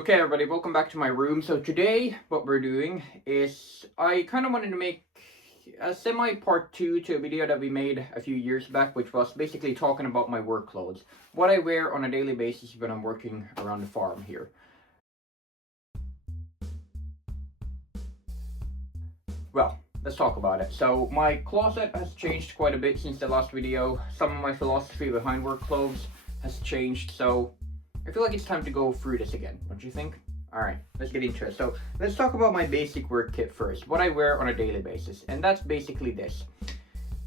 Okay everybody, welcome back to my room. So today what we're doing is I kind of wanted to make a semi part 2 to a video that we made a few years back, which was basically talking about my work clothes. What I wear on a daily basis when I'm working around the farm here. Well, let's talk about it. So my closet has changed quite a bit since the last video. Some of my philosophy behind work clothes has changed, so I feel like it's time to go through this again, don't you think? Alright, let's get into it. So let's talk about my basic work kit first, what I wear on a daily basis, and that's basically this.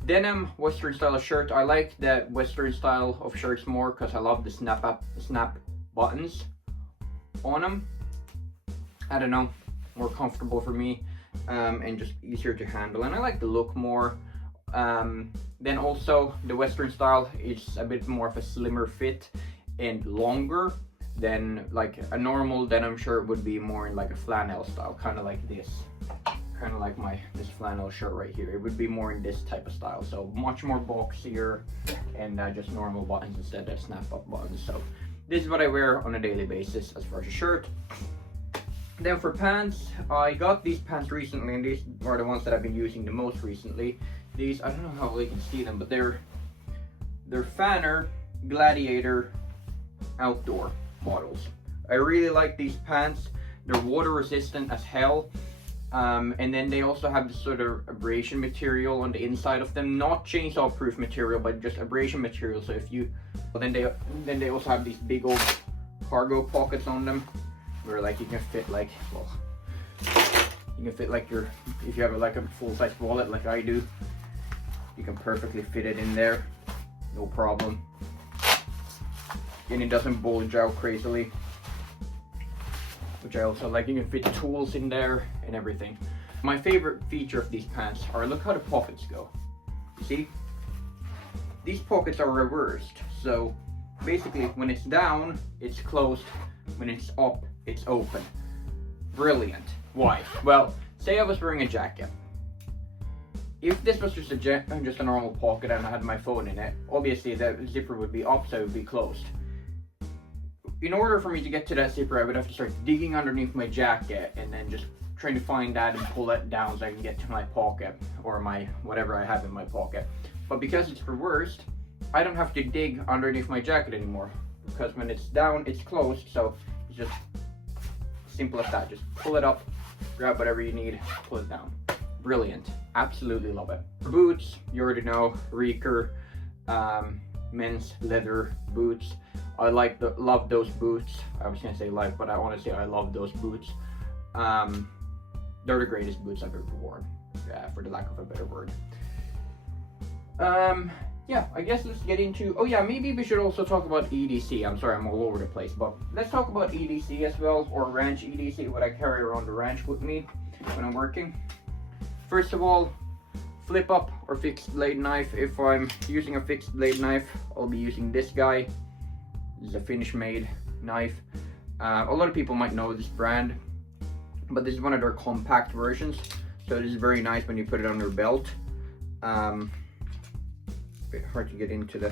Denim Western style of shirt. I like the Western style of shirts more because I love the snap buttons on them. I don't know, more comfortable for me, and just easier to handle, and I like the look more. Then also the Western style is a bit more of a slimmer fit and longer than like a normal denim shirt would be, more in like a flannel style, kind of like this, kind of like this flannel shirt right here. It would be more in this type of style, so much more boxier and just normal buttons instead of snap up buttons. So this is what I wear on a daily basis as far as a shirt. Then for pants, I got these pants recently, and these are the ones that I've been using the most recently. These, I don't know how well you can see them, but they're Fanner Gladiator outdoor models. I really like these pants. They're water resistant as hell, and then they also have this sort of abrasion material on the inside of them, not chainsaw proof material, but just abrasion material. So if you, then they also have these big old cargo pockets on them, where like you can fit like, well, you can fit like your, if you have like a full-size wallet like I do, you can perfectly fit it in there, no problem. And it doesn't bulge out crazily, which I also like. You can fit tools in there and everything. My favorite feature of these pants are, look how the pockets go. You see? These pockets are reversed, so basically when it's down, it's closed. When it's up, it's open. Brilliant. Why? Well, say I was wearing a jacket. If this was just a normal pocket and I had my phone in it, obviously the zipper would be up, so it would be closed. In order for me to get to that zipper, I would have to start digging underneath my jacket and then just trying to find that and pull it down so I can get to my pocket or my whatever I have in my pocket. But because it's reversed, I don't have to dig underneath my jacket anymore, because when it's down, it's closed. So it's just simple as that. Just pull it up, grab whatever you need, pull it down. Brilliant. Absolutely love it. Boots, you already know, Reeker, men's leather boots. I love those boots. I was gonna say like, but I honestly, I love those boots. They're the greatest boots I've ever worn, for the lack of a better word. Yeah, I guess let's get into, oh yeah, maybe we should also talk about EDC. I'm sorry, I'm all over the place, but let's talk about EDC as well, or ranch EDC, what I carry around the ranch with me when I'm working. First of all, flip up or fixed blade knife. If I'm using a fixed blade knife, I'll be using this guy. This is a Finnish made knife. A lot of people might know this brand, but this is one of their compact versions. So this is very nice when you put it on your belt. A bit hard to get into the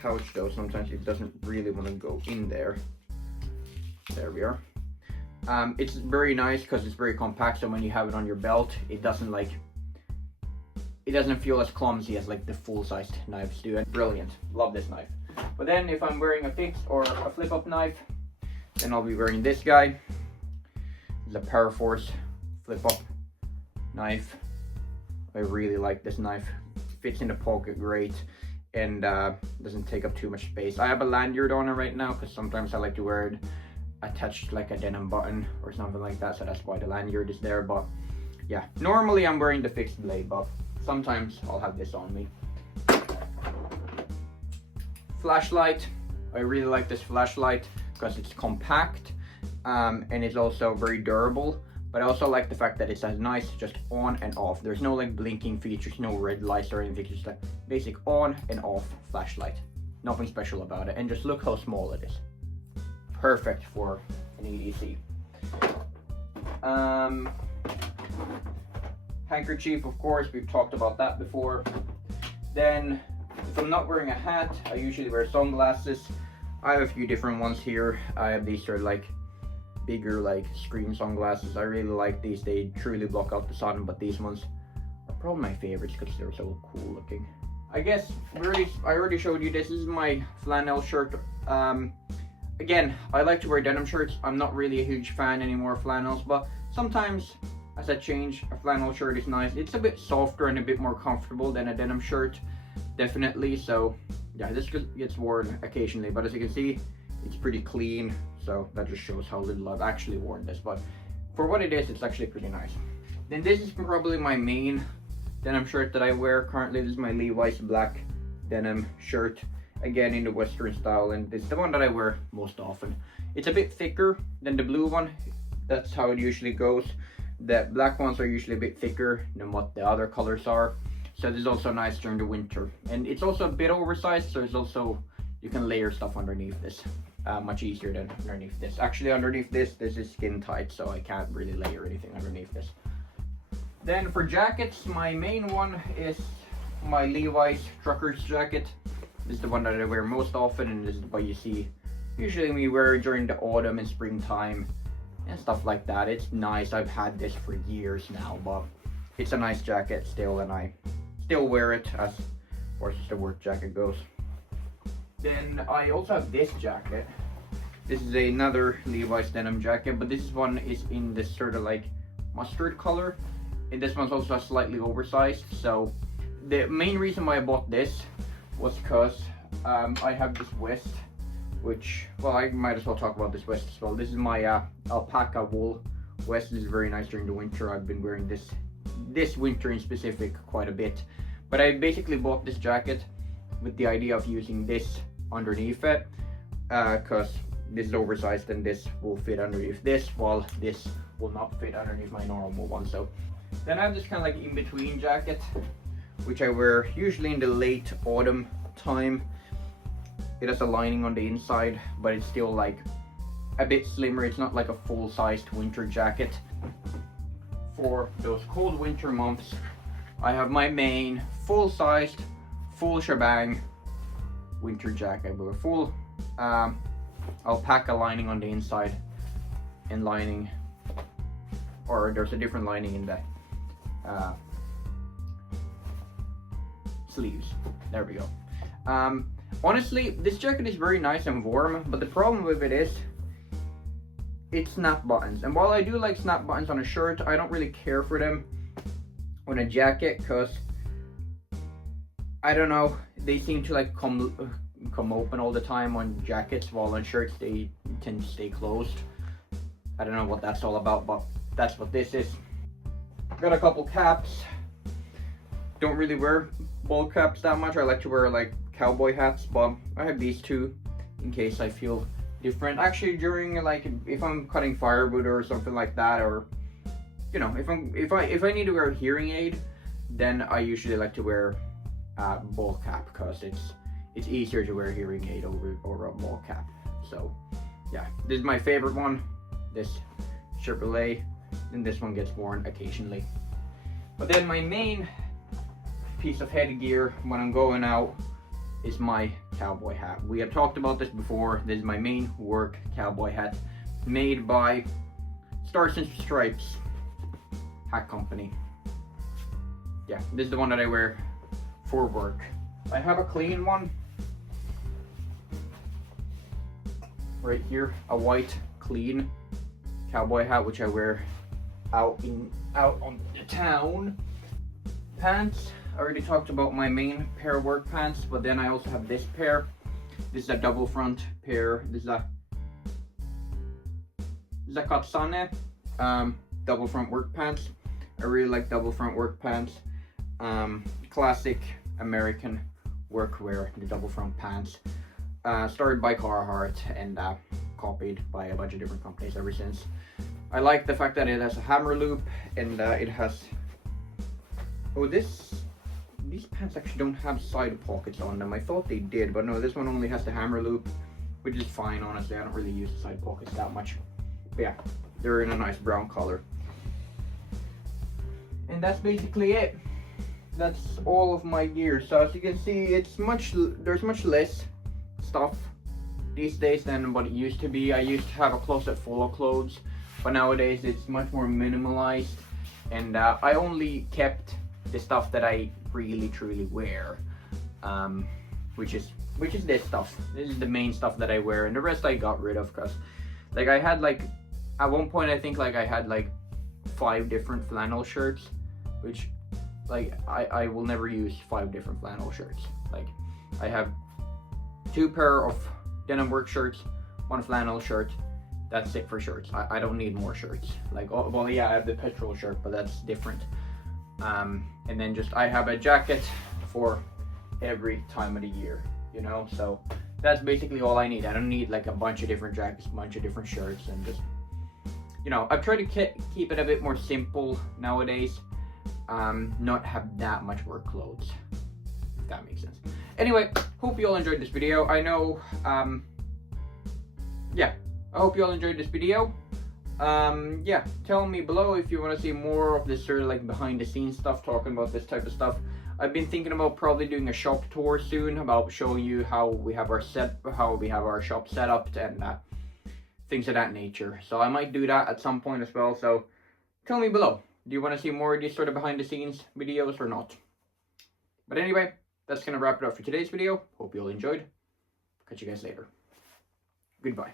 pouch though. Sometimes it doesn't really want to go in there. There we are. It's very nice because it's very compact, so when you have it on your belt, it doesn't feel as clumsy as like the full-sized knives do. And brilliant, love this knife. But then if I'm wearing a fixed or a flip-up knife, then I'll be wearing this guy. It's a Paraforce flip-up knife. I really like this knife. Fits in the pocket great, and doesn't take up too much space. I have a lanyard on it right now because sometimes I like to wear it attached like a denim button or something like that, so that's why the lanyard is there. But yeah, normally I'm wearing the fixed blade, but sometimes I'll have this on me. Flashlight. I really like this flashlight because it's compact, and it's also very durable. But I also like the fact that it's a nice just on and off. There's no like blinking features, no red lights or anything, just a basic on and off flashlight. Nothing special about it, and just look how small it is. Perfect for an EDC. Handkerchief, of course, we've talked about that before. Then if I'm not wearing a hat, I usually wear sunglasses. I have a few different ones here. I have these are like bigger like screen sunglasses. I really like these. They truly block out the sun, but these ones are probably my favorites because they're so cool looking. I guess I already showed you this. This is my flannel shirt. Again, I like to wear denim shirts. I'm not really a huge fan anymore of flannels, but sometimes as a change, a flannel shirt is nice. It's a bit softer and a bit more comfortable than a denim shirt, definitely. So yeah, this gets worn occasionally, but as you can see, it's pretty clean. So that just shows how little I've actually worn this, but for what it is, it's actually pretty nice. Then this is probably my main denim shirt that I wear currently. This is my Levi's black denim shirt, again in the Western style, and it's the one that I wear most often. It's a bit thicker than the blue one. That's how it usually goes. The black ones are usually a bit thicker than what the other colors are. So this is also nice during the winter. And it's also a bit oversized, so it's also, you can layer stuff underneath this. Much easier than underneath this. Actually underneath this is skin tight, so I can't really layer anything underneath this. Then for jackets, my main one is my Levi's trucker's jacket. This is the one that I wear most often, and this is what you see usually we wear during the autumn and springtime and stuff like that. It's nice. I've had this for years now, but it's a nice jacket still, and I still wear it as far as the work jacket goes. Then I also have this jacket. This is another Levi's denim jacket, but this one is in this sort of like mustard color, and this one's also slightly oversized. So the main reason why I bought this was because I have this vest, which, well, I might as well talk about this vest as well. This is my alpaca wool vest. This is very nice during the winter. I've been wearing this winter in specific quite a bit, but I basically bought this jacket with the idea of using this underneath it, because this is oversized and this will fit underneath this, while this will not fit underneath my normal one. So then I have this kind of like in between jacket, which I wear usually in the late autumn time. It has a lining on the inside, but it's still like a bit slimmer. It's not like a full-sized winter jacket. For those cold winter months, I have my main full-sized, full shebang winter jacket with a full alpaca lining on the inside, and lining, or there's a different lining in the sleeves. There we go. Honestly, this jacket is very nice and warm, but the problem with it is it's snap buttons. And while I do like snap buttons on a shirt, I don't really care for them on a jacket, because I don't know, they seem to like come open all the time on jackets, while on shirts they tend to stay closed. I don't know what that's all about, but that's what this is. Got a couple caps. Don't really wear ball caps that much. I like to wear like cowboy hats, but I have these two in case I feel different. Actually, during like if I'm cutting firewood or something like that, or you know, if I need to wear a hearing aid, then I usually like to wear a ball cap, because it's easier to wear a hearing aid over a ball cap. So yeah, this is my favorite one, this Chevrolet, and this one gets worn occasionally. But then my main piece of headgear when I'm going out is my cowboy hat. We have talked about this before. This is my main work cowboy hat, made by Stars and Stripes hat company. Yeah, this is the one that I wear for work. I have a clean one right here, a white clean cowboy hat, which I wear out on the town. Pants, I already talked about my main pair of work pants, but then I also have this pair. This is a double front pair. This is a Katsane double front work pants. I really like double front work pants. Classic American workwear, the double front pants. Started by Carhartt and copied by a bunch of different companies ever since. I like the fact that it has a hammer loop, and it has, oh, these pants actually don't have side pockets on them. I thought they did, but no, this one only has the hammer loop, which is fine, honestly. I don't really use the side pockets that much. But yeah, they're in a nice brown color. And that's basically it. That's all of my gear. So as you can see, there's much less stuff these days than what it used to be. I used to have a closet full of clothes, but nowadays it's much more minimalized, and I only kept the stuff that I really truly wear, which is this stuff. This is the main stuff that I wear, and the rest I got rid of, because like I had like at one point I think like I had like 5 different flannel shirts, which like I will never use 5 different flannel shirts. Like I have 2 pair of denim work shirts, 1 flannel shirt. That's it for shirts. I don't need more shirts. Like, oh, well, yeah, I have the petrol shirt, but that's different. And then just I have a jacket for every time of the year, you know. So that's basically all I need. I don't need like a bunch of different jackets, a bunch of different shirts, and just, you know, I've tried to keep it a bit more simple nowadays. Not have that much work clothes, if that makes sense. Anyway, hope you all enjoyed this video. I know, yeah, I hope you all enjoyed this video. Yeah, tell me below if you want to see more of this sort of like behind the scenes stuff, talking about this type of stuff. I've been thinking about probably doing a shop tour soon, about showing you how we have our shop set up, and things of that nature. So I might do that at some point as well. So tell me below, do you want to see more of these sort of behind the scenes videos or not? But anyway, that's gonna wrap it up for today's video. Hope you all enjoyed. Catch you guys later. Goodbye.